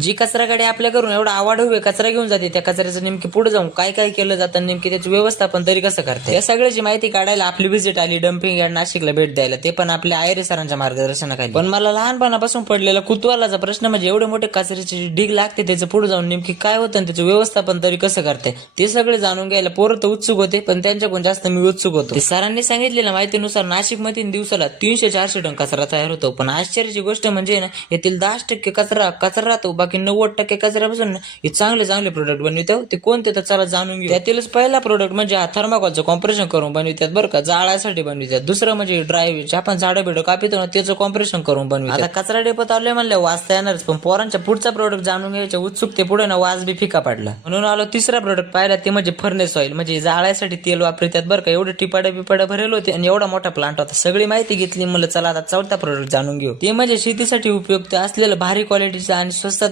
जी कचरा गाडी आपल्या घरून एवढा आवाढव्य कचरा घेऊन जाते, त्या कचऱ्याचं नेमके पुढे जाऊन काय काय केलं जातं, नेमके त्याचं व्यवस्थापन तरी कसं करते, या सगळ्याची माहिती काढायला आपली व्हिजिट आली डम्पिंग यार्ड नाशिकला भेट द्यायला, ते पण आपल्या आयरे सरांच्या मार्गदर्शनाखाली. पण मला लहानपणापासून पडलेला कुतूहलाचा प्रश्न म्हणजे एवढे मोठे कचऱ्याची ढीग लागते, त्याचं पुढे जाऊन नेमकी काय होतं आणि त्याचं व्यवस्थापन तरी कसं करते, ते सगळे जाणून घ्यायला पोरं तर उत्सुक होते, पण त्यांच्याकडून जास्त मी उत्सुक होतो. सरांनी सांगितलेल्या माहितीनुसार नाशिकमध्ये दिवसाला 300-400 टन कचरा तयार होतो. पण आश्चर्याची गोष्ट म्हणजे यातील 10% कचरा राहतो, बाकी 90% कचऱ्यापासून हे चांगले चांगले प्रोडक्ट बनवितात. ते कोणते तर चला जाणून घेऊ. त्यातीलच पहिला प्रोडक्ट म्हणजे हा थर्माकोलचं कॉम्प्रेशन करून बनवितात बरं का, जाळ्यासाठी बनवितात. दुसरं म्हणजे ड्राय आपण झाडं बिडं कापितो ना, त्याचं कॉम्प्रेशन करून बनवितात. आता कचरा डेपोत आलोय म्हणलं वाचता येणारच, पण पोरांच्या पुढचा प्रोडक्ट जाणून घ्यायच्या उत्सुकते पुढे ना वाज बी फिका पडला. म्हणून आलो तिसरा प्रोडक्ट पाहिला, ते म्हणजे फर्नेस ऑइल. म्हणजे जाळ्यासाठी तेल वापरतात बरं का. एवढे टिपाड्या भरेल होते आणि एवढा मोठा प्लांट होता. सगळी माहिती घेतली, म्हणलं चला आता चौथा प्रोडक्ट जाणून घेऊ. ते म्हणजे शेतीसाठी उपयुक्त असलेलं भारी क्वालिटीचं आणि स्वस्तात